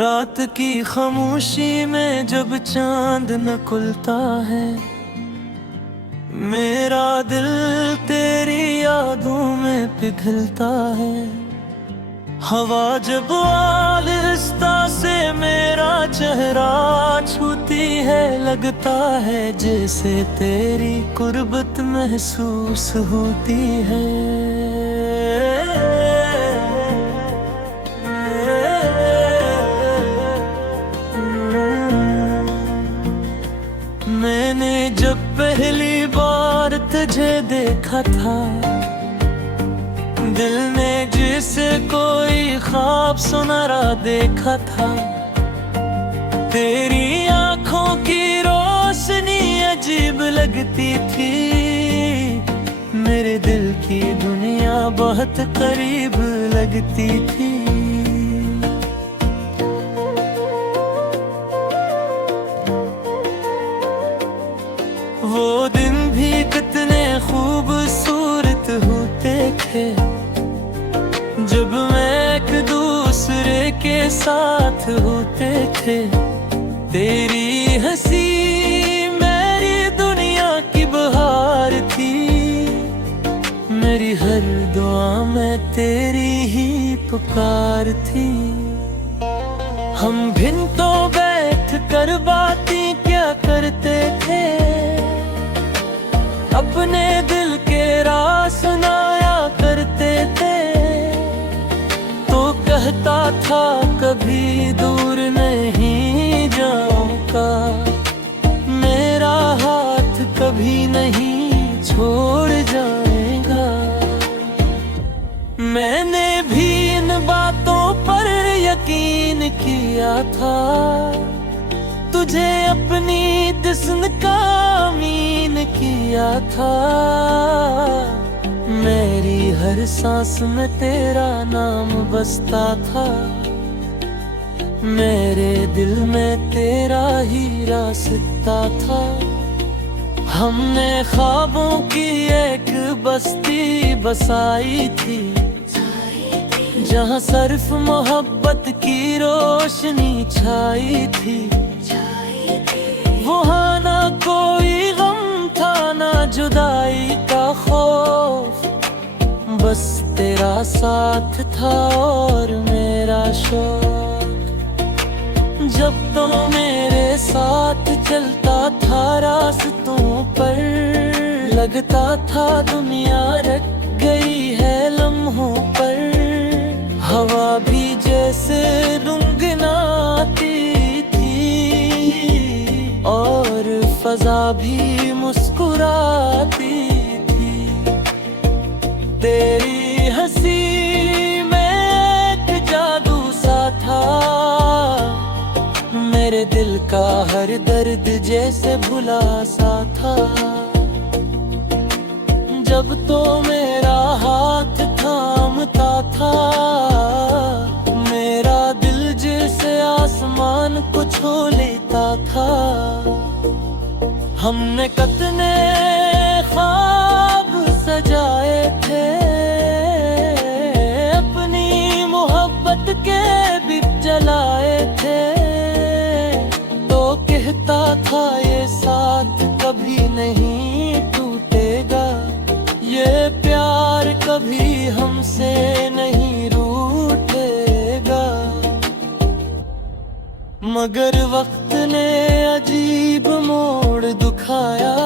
रात की खामोशी में जब चांद न खुलता है, मेरा दिल तेरी यादों में पिघलता है। हवा जब आलिस्ता से मेरा चेहरा छूती है, लगता है जैसे तेरी कुर्बत महसूस होती है। मैंने जब पहली बार तुझे देखा था, दिल ने जिसे कोई ख्वाब सुनहरा देखा था। तेरी आंखों की रोशनी अजीब लगती थी, मेरे दिल की दुनिया बहुत करीब लगती थी। वो दिन भी कितने खूबसूरत होते थे, जब मैं एक दूसरे के साथ होते थे। तेरी हंसी मेरी दुनिया की बहार थी, मेरी हर दुआ में तेरी ही पुकार थी। हम भिन्न तो बैठ कर बातें क्या करते थे, अपने दिल के राज सुनाया करते थे। तो कहता था कभी दूर नहीं जाऊंगा, मेरा हाथ कभी नहीं छोड़ जाएगा। मैंने भी इन बातों पर यकीन किया था, तुझे अपनी जिस्म का अमीन किया था। मेरी हर सांस में तेरा नाम बसता था, मेरे दिल में तेरा ही रास्ता था। हमने ख्वाबों की एक बस्ती बसाई थी, जहाँ सिर्फ मोहब्बत की रोशनी छाई थी। वहाँ ना कोई गम था ना जुदाई का खौफ, बस तेरा साथ था और मेरा शौक। जब तो मेरे साथ चलता था रास्तों पर, लगता था दुनिया रख गई है लम्हों पर। हवा भी जैसे गुनगुनाती और फजा भी मुस्कुराती थी। तेरी हंसी में एक जादू सा था, मेरे दिल का हर दर्द जैसे भुला सा था। जब तो मेरा हाथ थामता था, मेरा दिल जैसे आसमान को छू लेता था। हमने कितने ख्वाब सजाए थे, अपनी मोहब्बत के भी जलाए थे। तो कहता था ये साथ कभी नहीं टूटेगा, ये प्यार कभी हमसे नहीं रूठेगा। मगर वक्त ने अजीब मोड़ दिखाया,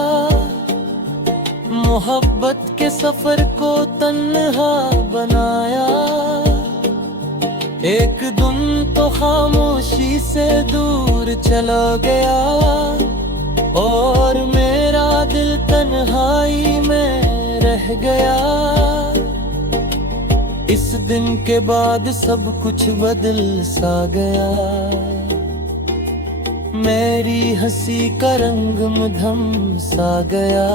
मोहब्बत के सफर को तन्हा बनाया। एक दिन तो खामोशी से दूर चला गया, और मेरा दिल तन्हाई में रह गया। इस दिन के बाद सब कुछ बदल सा गया, मेरी हंसी का रंग मधम सा गया।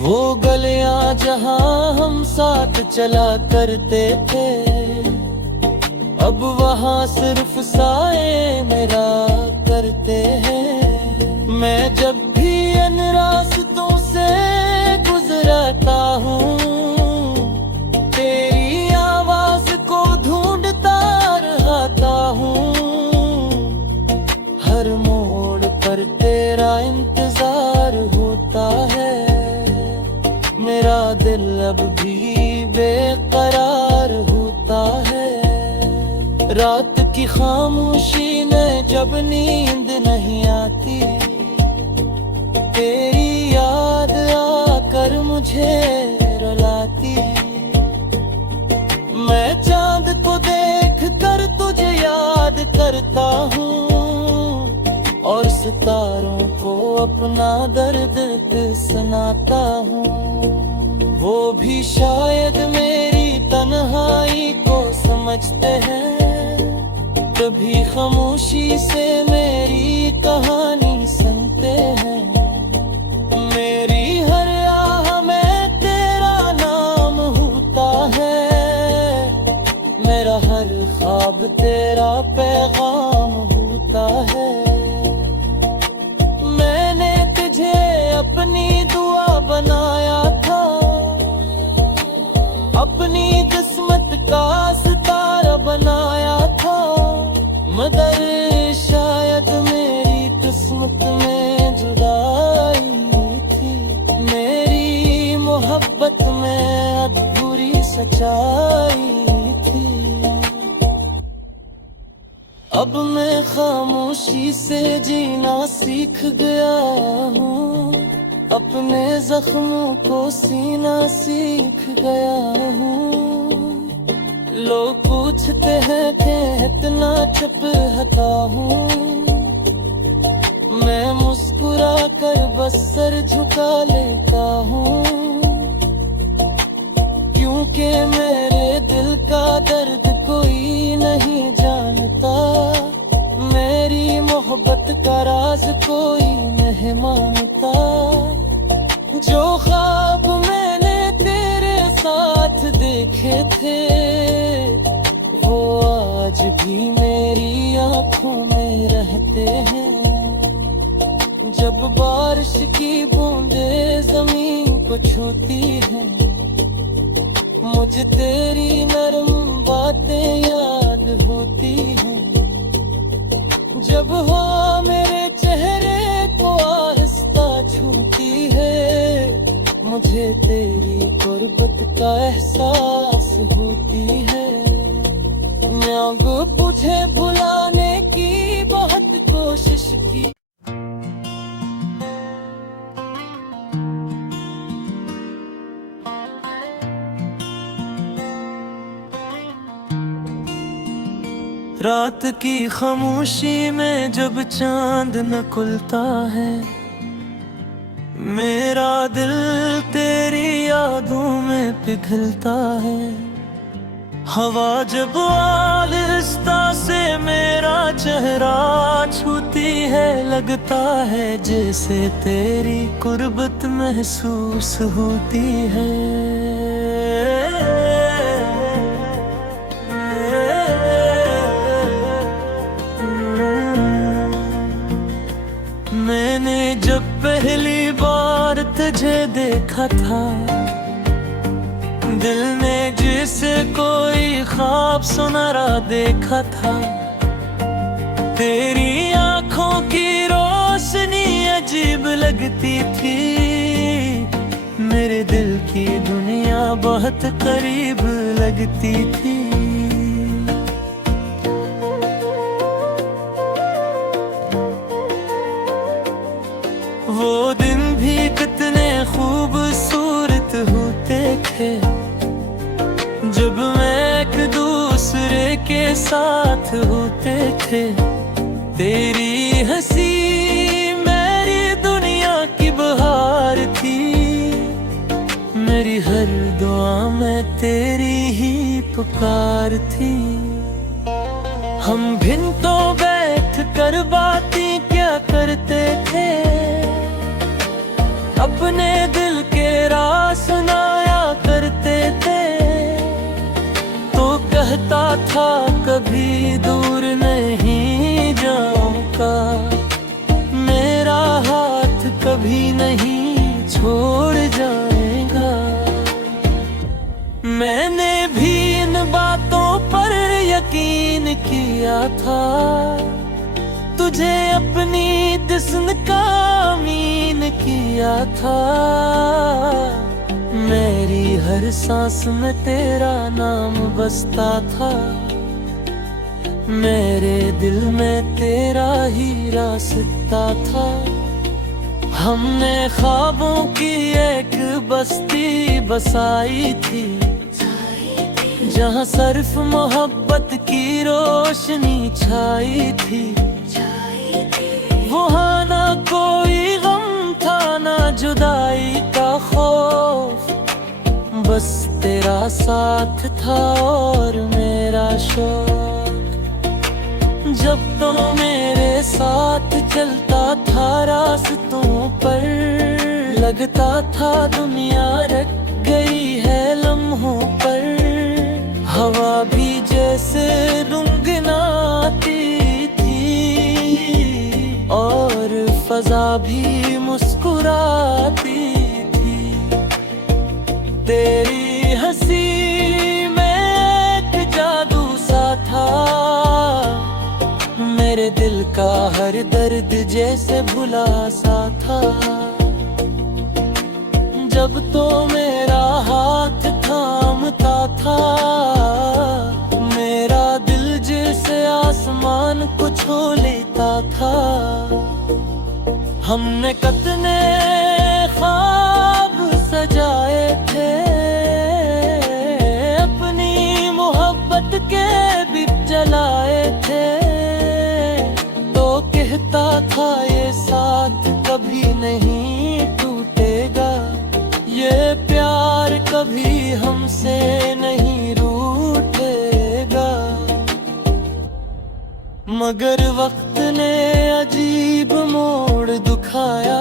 वो गलियां जहां हम साथ चला करते थे, अब वहां सिर्फ साए मेरा करते हैं। मैं जब भी इन रास्तों से गुजरता हूँ, तेरी आवाज को ढूंढता रहता मोड़ पर तेरा इंतजार होता है। मेरा दिल अब भी बेकरार होता है। रात की खामोशी में जब नींद नहीं आती, तेरी याद आकर मुझे रुलाती। मैं चांद को देख कर तुझे याद करता हूँ, और सितारों को अपना दर्द सुनाता हूँ। वो भी शायद मेरी तन्हाई को समझते हैं, तभी खामोशी से मेरी कहानी सुनते हैं। मेरी हर आह में तेरा नाम होता है, मेरा हर ख्वाब तेरा पैगाम होता है। मैंने तुझे अपनी दुआ बनाया था, अपनी किस्मत का सितारा बनाया था। मगर शायद मेरी किस्मत में जुदाई थी, मेरी मोहब्बत में अधूरी सच्चाई थी। अब मैं खामोशी से जीना सीख गया हूँ, अपने जख्मों को सीना सीख गया हूँ। लोग पूछते हैं कि इतना चुप हटा हूँ, मैं मुस्कुरा कर बस सर झुका लेता हूँ। क्योंकि मेरे दिल का दर्द कोई नहीं जानता, मेरी मोहब्बत का राज कोई नहीं मानता। जो ख्वाब मैंने तेरे साथ देखे थे, वो आज भी मेरी आंखों में रहते हैं। जब बारिश की बूंदें जमीन को छूती हैं, मुझे तेरी नरम बातें याद होती हैं। जब हवा मेरे चेहरे को आहिस्ता छूती है, मुझे तेरी गुर्बत का एहसास होती है। मैं तुझे भुलाने की बहुत कोशिश की। रात की खामोशी में जब चांद न खुलता है, मेरा दिल तेरी यादों में पिघलता है। हवा जब आलिस्ता से मेरा चेहरा छूती है, लगता है जैसे तेरी कुर्बत महसूस होती है। मैंने जब पहली बार तुझे देखा था, दिल ने जिसे कोई ख्वाब सुनहरा देखा था। तेरी आंखों की रोशनी अजीब लगती थी, मेरे दिल की दुनिया बहुत करीब लगती थी। वो दिन भी कितने खूबसूरत होते थे, जब मैं एक दूसरे के साथ होते थे। तेरी हंसी मेरी दुनिया की बहार थी, मेरी हर दुआ में तेरी ही पुकार थी। हम भिन्न तो बैठ कर बातें क्या करते थे, अपने दिल के राज सुनाया करते थे। तो कहता था कभी दूर नहीं जाऊंगा, मेरा हाथ कभी नहीं छोड़ जाएगा। मैंने भी इन बातों पर यकीन किया था, तुझे अपनी जिस्म का अमीन किया था। मेरी हर सांस में तेरा नाम बसता था। मेरे दिल में तेरा ही रास्ता था। हमने ख्वाबों की एक बस्ती बसाई थी, जहाँ सिर्फ मोहब्बत की रोशनी छाई थी। वहाँ ना कोई गम था, ना जुदाई का खौफ, बस तेरा साथ था और मेरा शौक। जब तो मेरे साथ चलता था रास्तों पर, लगता था दुनिया रख गई है लम्हों पर। हवा भी जैसे गुनगुनाती थी और फजा भी मुस्कुराती थी। तेरी हंसी में एक जादू सा था, मेरे दिल का हर दर्द जैसे भुला सा था। जब तो मेरा हाथ थामता था, मेरा दिल जैसे आसमान को छू लेता था। हमने कितने ख्वाब सजाए थे, अपनी मोहब्बत के भी जलाए थे। कहता था ये साथ कभी नहीं टूटेगा, ये प्यार कभी हमसे नहीं रूठेगा। मगर वक्त ने अजीब मोड़ दिखाया,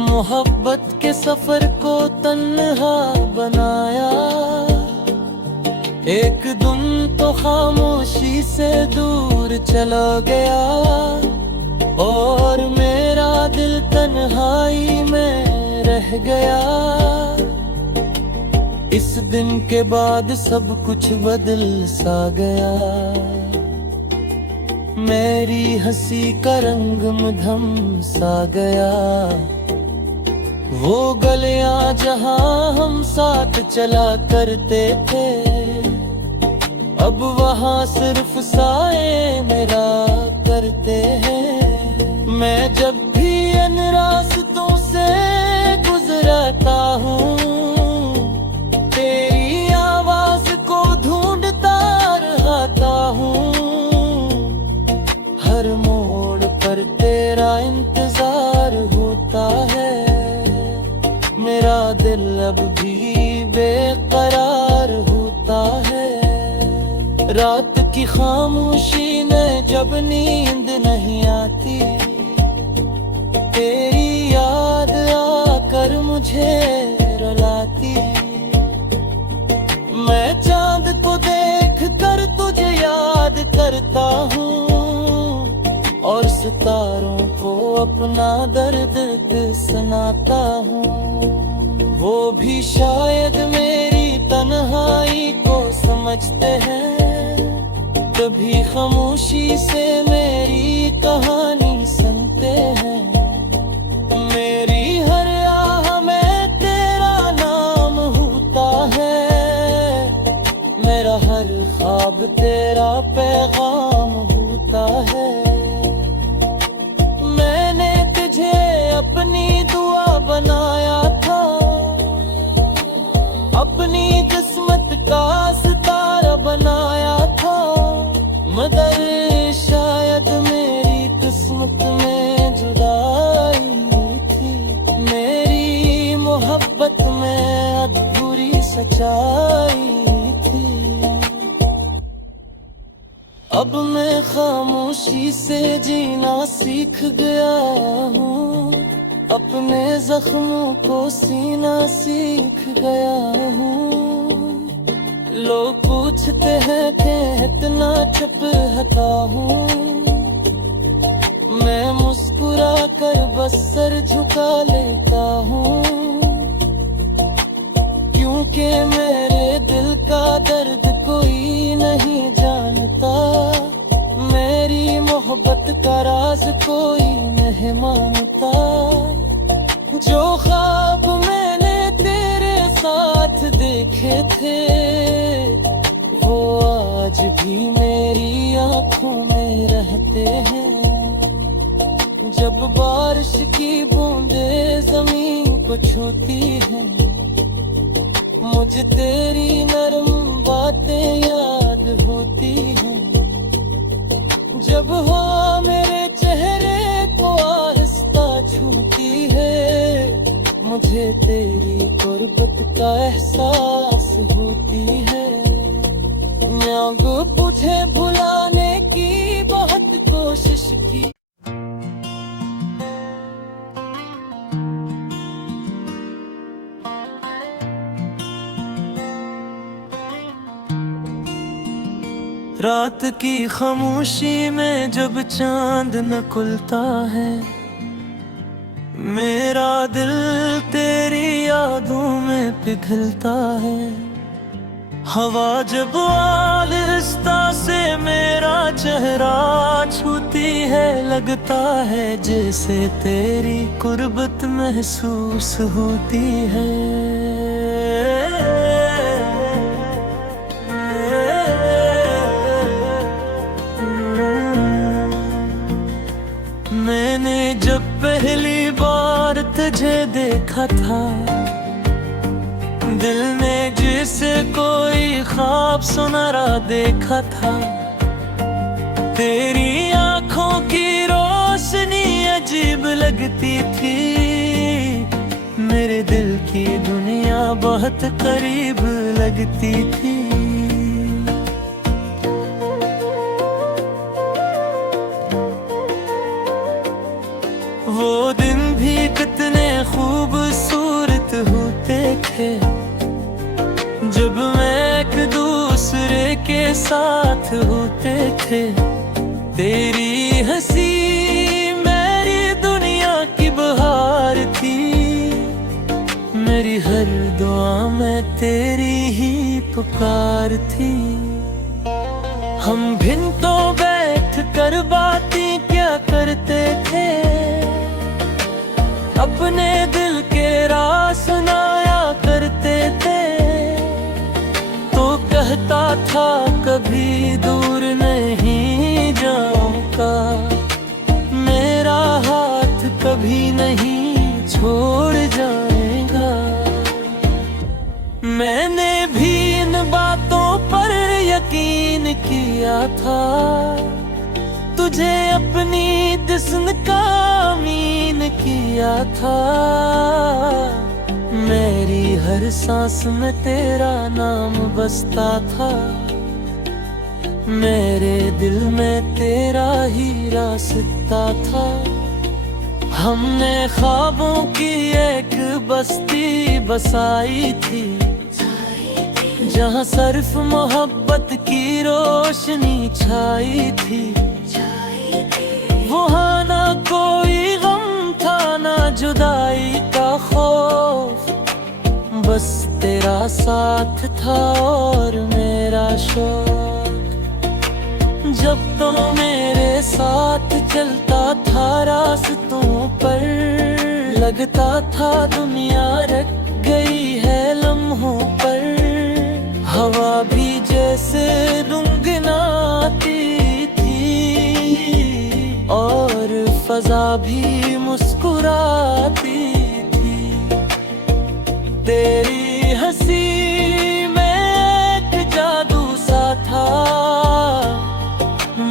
मोहब्बत के सफर को तन्हा बनाया। एक दिन तो खामोशी से दूर चला गया, और मेरा दिल तन्हाई में रह गया। इस दिन के बाद सब कुछ बदल सा गया। मेरी हंसी का रंग मधम सा गया। वो गलियां जहां हम साथ चला करते थे, अब वहाँ सिर्फ साए मेरा करते हैं। मैं जब भी इन रास्तों से गुजरता हूँ, तेरी आवाज को ढूंढता रहता हूँ। हर मोड़ पर तेरा इंतजार होता है, मेरा दिल अब भी बेकरार होता है। रात की खामोशी में जब नींद नहीं आती, तेरी याद आकर मुझे रुलाती। मैं चांद को देख कर तुझे याद करता हूँ, और सितारों को अपना दर्द सुनाता हूँ। वो भी शायद मेरी तन्हाई को समझते हैं, कभी खामोशी से मेरी कहानी सुनते हैं। मेरी हर आह में तेरा नाम होता है, मेरा हर ख्वाब तेरा पैगाम होता है। मैंने तुझे अपनी दुआ बनाया था, अपनी किस्मत का सितारा बनाया था। मगर शायद मेरी किस्मत में जुदाई थी, मेरी मोहब्बत में अधूरी सच्चाई थी। अब मैं खामोशी से जीना सीख गया हूँ, अपने जख्मों को सीना सीख गया हूँ। लोग पूछते हैं कि इतना चुप हटा हूँ, मैं मुस्कुरा कर बस सर झुका लेता हूँ। क्योंकि मेरे दिल का दर्द कोई नहीं जानता, मेरी मोहब्बत राज कोई नहीं मानता। जो ख्वाब मैंने तेरे साथ देखे थे वो आज भी मेरी आंखों में रहते हैं। जब बारिश की बूंदें जमीन को छूती हैं, मुझे तेरी नरम बातें याद होती हैं। जब हवा मेरे चेहरे को आहिस्ता छूती है, मुझे तेरी गुर्बत का एहसास होती है। मैं तुझे भुलाने की बहुत कोशिश की। रात की खामोशी में जब चांद न खुलता है, मेरा दिल तेरी यादों में पिघलता है। हवा जब आहिस्ता से मेरा चेहरा छूती है, लगता है जैसे तेरी कुर्बत महसूस होती है। मैंने जब पहली बार तुझे देखा था, दिल ने जिसे कोई ख्वाब सुनहरा देखा था। तेरी आंखों की रोशनी अजीब लगती थी, मेरे दिल की दुनिया बहुत करीब लगती थी। वो दिन भी कितने खूबसूरत होते थे, जब मैं एक दूसरे के साथ होते थे। तेरी हंसी मेरी दुनिया की बहार थी, मेरी हर दुआ में तेरी ही पुकार थी। हम भिन्न तो बैठ कर बातें क्या करते थे, अपने दिल के राज सुनाया करते थे। तो कहता था कभी दूर नहीं जाऊंगा, मेरा हाथ कभी नहीं छोड़ जाएगा। मैंने भी इन बातों पर यकीन किया था, तुझे अपनी जिस्म का अमीन किया था। मेरी हर सांस में तेरा नाम बसता था, मेरे दिल में तेरा ही रास्ता था। हमने ख्वाबों की एक बस्ती बसाई थी, जहाँ सिर्फ मोहब्बत की रोशनी छाई थी। वहाँ ना कोई गम था ना जुदाई का खौफ, बस तेरा साथ था और मेरा शौक। जब तो मेरे साथ चलता था रास्तों पर, लगता था दुनिया रख गई है लम्हों पर। हवा भी जैसे गुनगुनाती और फजा भी मुस्कुराती थी। तेरी हंसी में एक जादू सा था,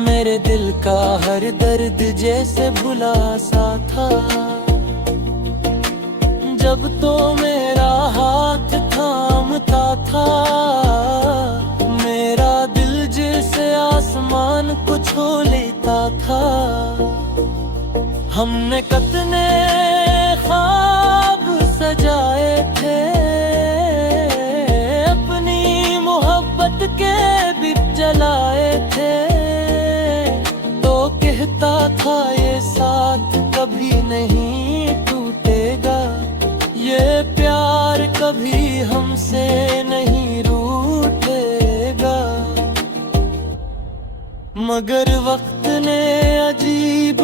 मेरे दिल का हर दर्द जैसे भुला सा था। जब तो मेरा हाथ थामता था, मेरा दिल जैसे आसमान को छू लेता था। हमने कितने ख्वाब सजाए थे, अपनी मोहब्बत के भी जलाए थे। तो कहता था ये साथ कभी नहीं टूटेगा, ये प्यार कभी हमसे नहीं रूठेगा। मगर वक्त ने अजीब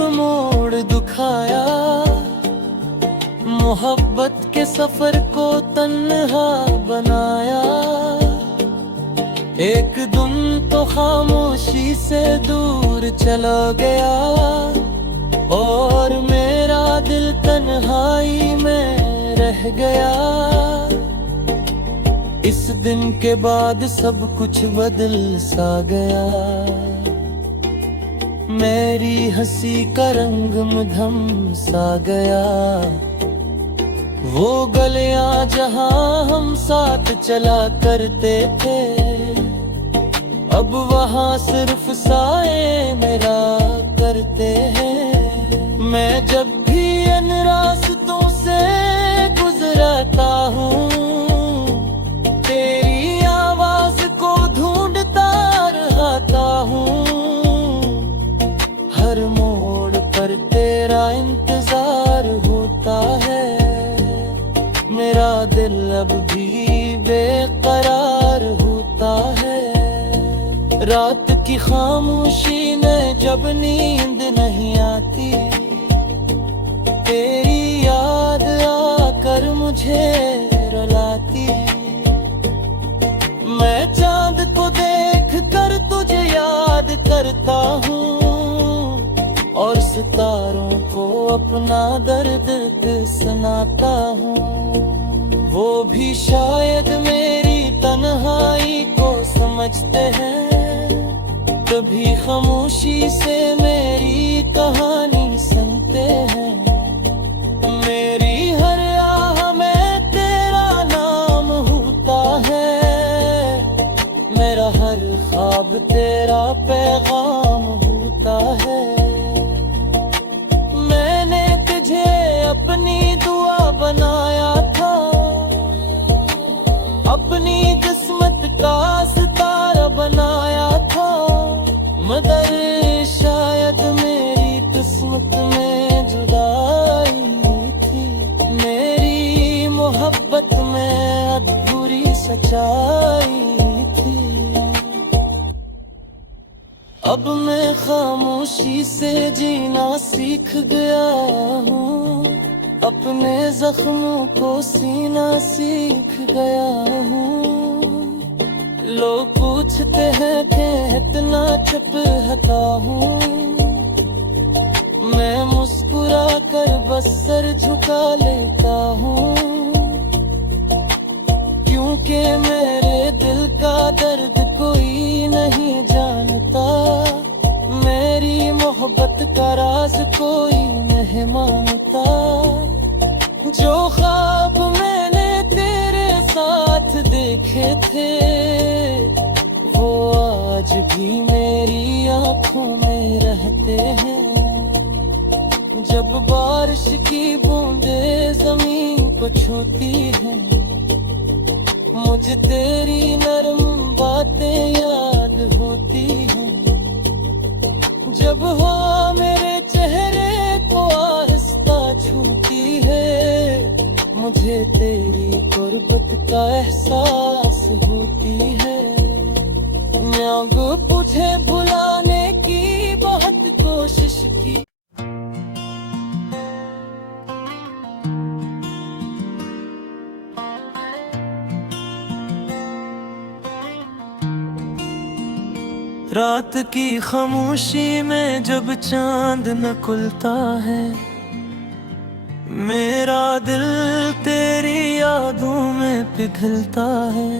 मोहब्बत के सफर को तन्हा बनाया। एक दिन तो खामोशी से दूर चला गया और मेरा दिल तन्हाई में रह गया। इस दिन के बाद सब कुछ बदल सा गया। मेरी हंसी का रंग मधम सा गया। वो गलियां जहां हम साथ चला करते थे, अब वहां सिर्फ साए मेरा करते हैं। मैं जब भी इन रास्तों से गुजरता हूँ, तेरी आवाज को ढूंढता रहता हूँ। हर मोड़ पर तेरा इंतजार होता है। मेरा दिल अब भी बेकरार होता है। रात की खामोशी में जब नींद नहीं आती, तेरी याद आकर मुझे रुलाती। मैं चांद को देख कर तुझे याद करता हूँ और सितारों को अपना दर्द सुनाता हूँ। वो भी शायद मेरी तन्हाई को समझते हैं, कभी खामोशी से मेरी कहानी सुनते हैं। मेरी हर आह में तेरा नाम होता है, मेरा हर ख्वाब तेरा पैगाम होता है। मैंने तुझे अपनी दुआ बनाया था, अपनी किस्मत का सितारा बनाया था, मगर शायद मेरी किस्मत में जुदाई थी। मेरी मोहब्बत में अधूरी सच्चाई थी। अब मैं खामोशी से जीना सीख गया हूँ, अपने जख्मों को सीना सीख गया हूँ। लोग पूछते हैं कि इतना चुप हटा हूँ, मैं मुस्कुरा कर बस सर झुका लेता हूँ। क्योंकि मेरे दिल का दर्द कोई नहीं जानता, मेरी मोहब्बत का राज कोई नहीं मानता। जो ख्वाब मैंने तेरे साथ देखे थे, वो आज भी मेरी आंखों में रहते हैं। जब बारिश की बूंदें जमीन को छूती हैं, मुझे तेरी नरम बातें याद होती हैं। जब हवा मेरे चेहरे को आहिस्ता छूती है, मुझे तेरी गुर्बत का एहसास होती है। मैं तुझे भुलाने की बहुत कोशिश की। रात की खामोशी में जब चांद न खुलता है, मेरा दिल तेरी यादों में पिघलता है।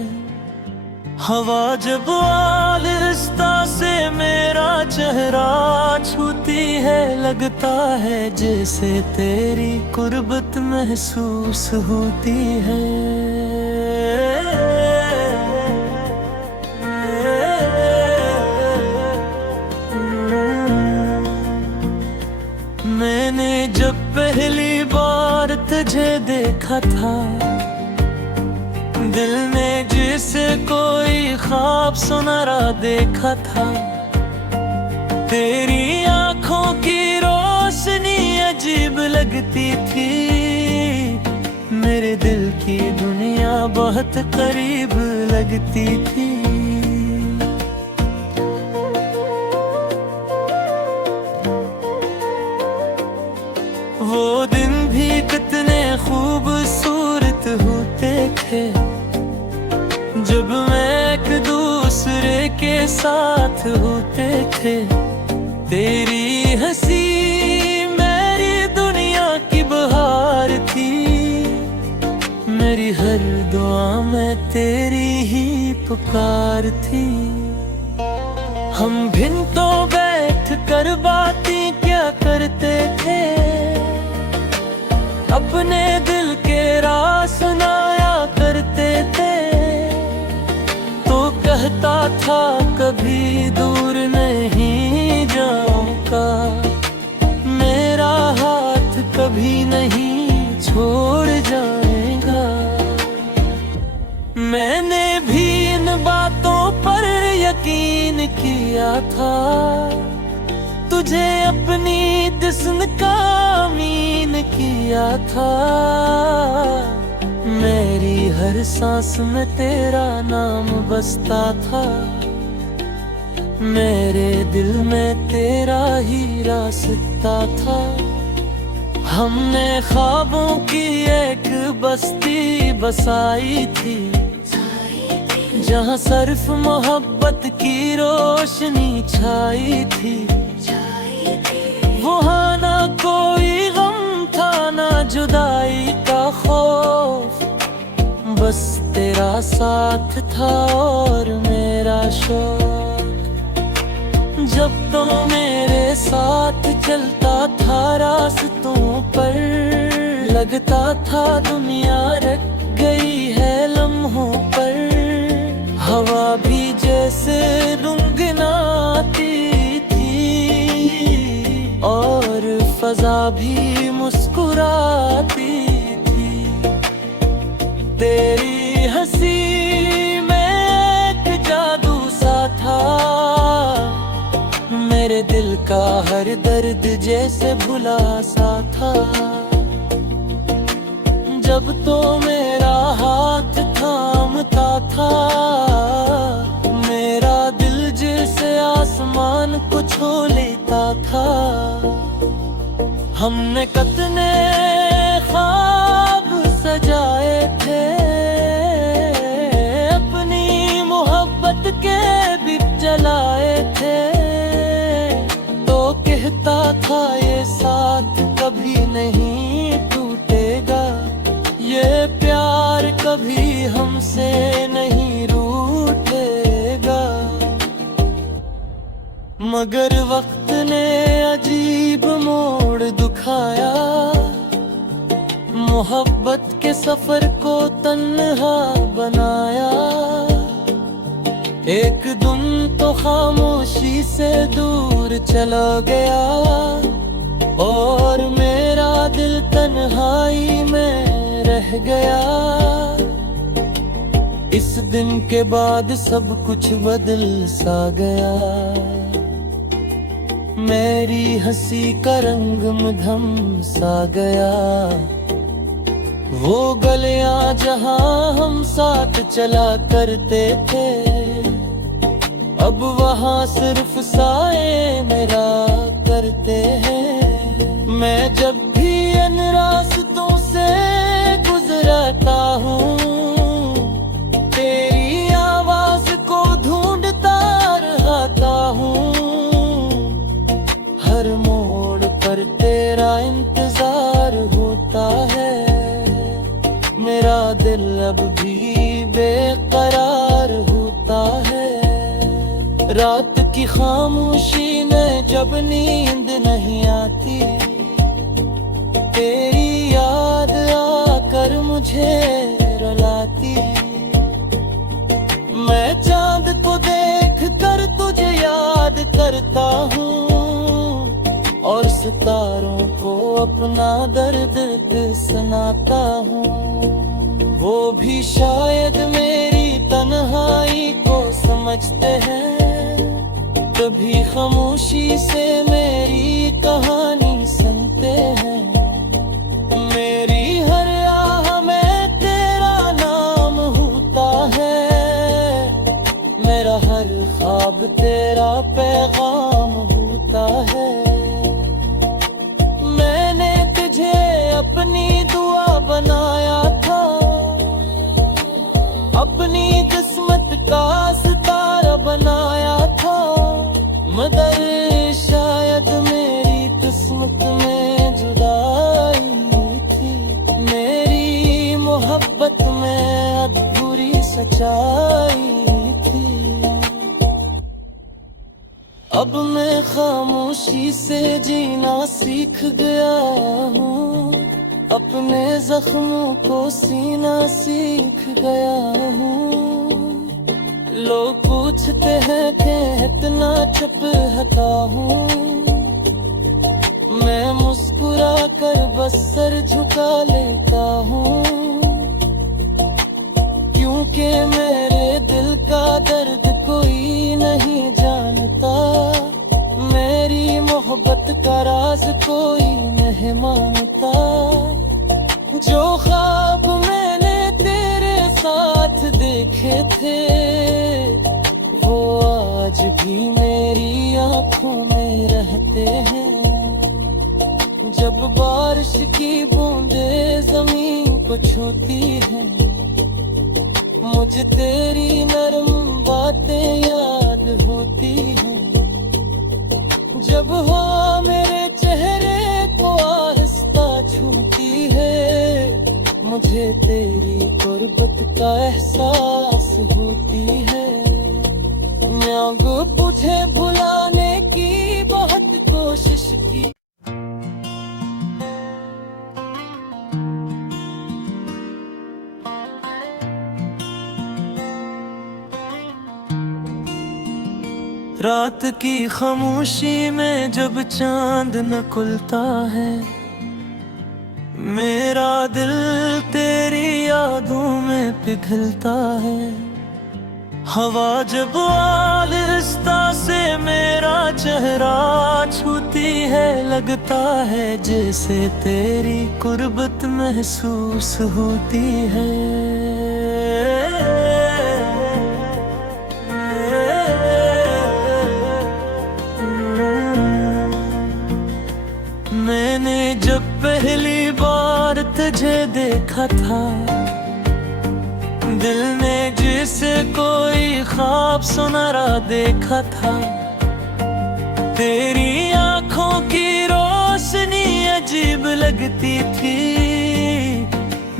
हवा जब आलिस्ता से मेरा चेहरा छूती है, लगता है जैसे तेरी कुर्बत महसूस होती है। मैंने जब पहली बार तुझे देखा था, दिल ने जिसे कोई ख्वाब सुनहरा देखा था। तेरी आंखों की रोशनी अजीब लगती थी, मेरे दिल की दुनिया बहुत करीब लगती थी। वो दिन भी कितने खूब थे, जब मैं एक दूसरे के साथ होते थे। तेरी हंसी मेरी दुनिया की बहार थी, मेरी हर दुआ में तेरी ही पुकार थी। हम भिन्न तो बैठ कर बातें क्या करते थे, अपने दिल के राज सुनाया करते थे। तो कहता था कभी दूर नहीं जाऊंगा, मेरा हाथ कभी नहीं छोड़ जाएगा। मैंने भी इन बातों पर यकीन किया था, तुझे अपनी जिस्म का अमीन किया था। मेरी हर सांस में तेरा नाम बसता था, मेरे दिल में तेरा ही रास्ता था। हमने ख्वाबों की एक बस्ती बसाई थी, जहाँ सिर्फ मोहब्बत की रोशनी छाई थी। वहाँ ना कोई गम था ना जुदाई का खौफ, बस तेरा साथ था और मेरा शौक। जब तो मेरे साथ चलता था रास्तों पर, लगता था दुनिया रख गई है लम्हों पर। हवा भी जैसे गुनगुनाती थी और फजा भी मुस्कुराती थी। तेरी हंसी में एक जादू सा था, मेरे दिल का हर दर्द जैसे भुला सा था। जब तो मेरा हाथ थामता था, मेरा दिल जैसे आसमान को छू लेता था। हमने कितने ख्वाब सजाए थे, अपनी मोहब्बत के भी जलाए थे। तो कहता था ये साथ कभी नहीं टूटेगा, ये प्यार कभी हमसे नहीं रूठेगा। मगर वक्त ने अजीब मोड़ दिखाया, मोहब्बत के सफर को तन्हा बनाया। एक दिन तो खामोशी से दूर चला गया, और मेरा दिल तन्हाई में रह गया। इस दिन के बाद सब कुछ बदल सा गया, मेरी हंसी का रंग मधम सा गया। वो गलियां जहां हम साथ चला करते थे, अब वहां सिर्फ साए मेरा करते हैं। मैं जब भी इन रास्तों से गुजरता हूँ, तेरी आवाज को ढूंढता रहता हूँ। हर मोड़ पर तेरा इंतजार होता है, मेरा दिल अब भी बेकरार होता है। रात की खामोशी में जब नींद नहीं आती, तेरी याद आकर मुझे रुलाती। मैं चांद को देख कर तुझे याद करता हूँ, और सितारों को अपना दर्द सुनाता हूँ। वो भी शायद मेरी तन्हाई को समझते हैं, कभी खामोशी से मेरी कहानी सुनते हैं। मेरी हर आह में तेरा नाम होता है, मेरा हर ख्वाब तेरा पैगाम होता है। मैंने तुझे अपनी दुआ बनाया था, मगर शायद मेरी किस्मत में जुदाई थी, मेरी मोहब्बत में अधूरी सच्चाई थी। अब मैं खामोशी से जीना सीख गया हूँ, अपने जख्मों को सीना सीख गया हूँ। लोग पूछते हैं कि इतना चुप हटा हूँ, मैं मुस्कुरा कर बस सर झुका लेता हूँ, क्योंकि मेरे दिल का दर्द कोई नहीं जानता, मेरी मोहब्बत का राज कोई नहीं मानता। जो ख्वाब मैंने तेरे साथ देखे थे, वो आज भी मेरी आंखों में रहते हैं। जब बारिश की बूंदें जमीन को छूती हैं, मुझे तेरी नरम बातें याद होती हैं। जब हवा मेरे चेहरे को आहिस्ता छूती है, मुझे तेरी गुर्बत का एहसास होती है। मैं तुझे भुलाने की बहुत कोशिश की। रात की खामोशी में जब चांद न खुलता है, मेरा दिल तेरी यादों में पिघलता है। हवा जब आलिस्ता से मेरा चेहरा छूती है, लगता है जैसे तेरी कुर्बत महसूस होती है। मैंने जब पहली बार तुझे देखा था, दिल ने जिसे कोई ख्वाब सुनहरा देखा था। तेरी आंखों की रोशनी अजीब लगती थी,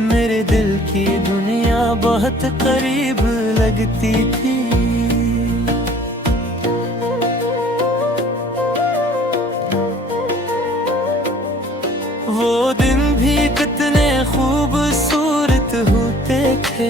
मेरे दिल की दुनिया बहुत करीब लगती थी। वो दिन भी कितने खूबसूरत होते थे,